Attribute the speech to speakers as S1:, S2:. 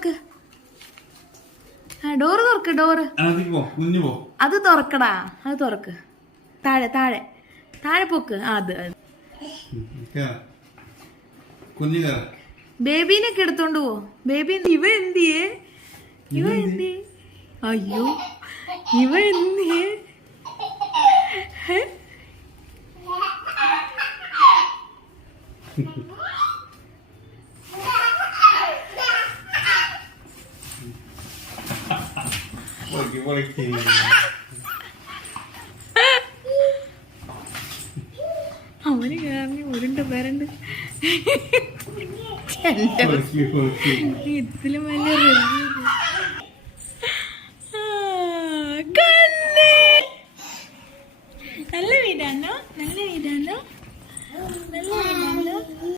S1: തുറക്ക്. ആ ഡോറ് തുറക്ക് ഡോറ്. അത് തുറക്കടാ അത് തുറക്ക്. താഴെ താഴെ. താഴെ പോക്ക്. അത് ബേബീനൊക്കെ എടുത്തോണ്ട് പോ. ബേബി ഇവ എന്തിയേ? ഇവ എന്തിയേ? അയ്യോ ഇവ എന്തിയേ? ഹെ?
S2: പൊളിക്ക് പൊളിക്ക്
S1: അവന് കാരണം ഒരുണ്ട് പേരുണ്ട് ഇതിലും വലിയ നല്ല വീടാണോ?